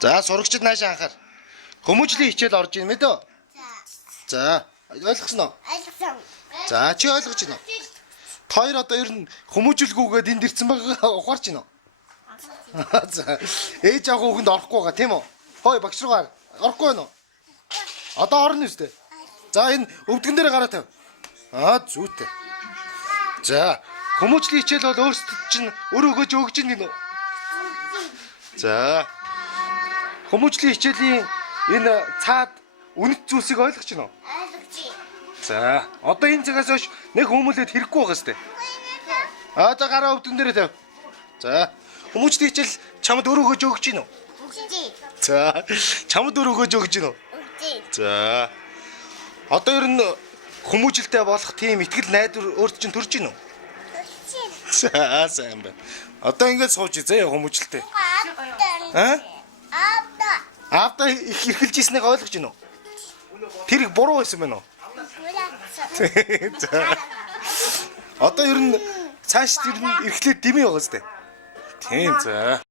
За сурагчид нааш анхаар. Хүмүүжлийн хичээл орж ийн мэдээ. За ойлгосноо. Ойлгосон. За чи ойлгож байна уу? Хоёр одоо ер нь хүмүүжлгүйгээд энд ирсэн байгаа ухаарч байна уу? За ээж авах хүүхэнд орохгүй байгаа тийм үү? Хой багш руугаар орохгүй байна уу? Одоо орно үстэй. За энэ өвдгөн дээр гараа тав. Зүйтэй. За хүмүүжлийн хичээл бол өөрсдөд чинь өөрөө өгж ийн гинөө. За хүмүүжлийн хичээлийн энэ цаад үнэт зүйлсийг ойлгож байна уу? Ойлгочих. За одоо энэ цагаас хойш нэг хүмүүлээд хэрэггүй байгаа сте. За гараа өвдөн дээр тав. За хүмүүжлийн хичээл чамд өөрөө өгж ийн үү? Өгчих. За чамд өөрөө өгж ийн үү? Өгчих. За одоо ер нь хүмүүжлтэй болох тийм ихтгэл найдвар өөрт чинь төрж ийн үү? Өгчих. За сайн байна. Одоо ингэж сууж зөө хүмүүжлтэй. Аавда их хэрхэлж ийснийг ойлгож байна уу? Тэр их буруу байсан байна уу? За. Одоо ер нь цааш тэр нь эрхлээд дэмий байгаа сте. Тийм за.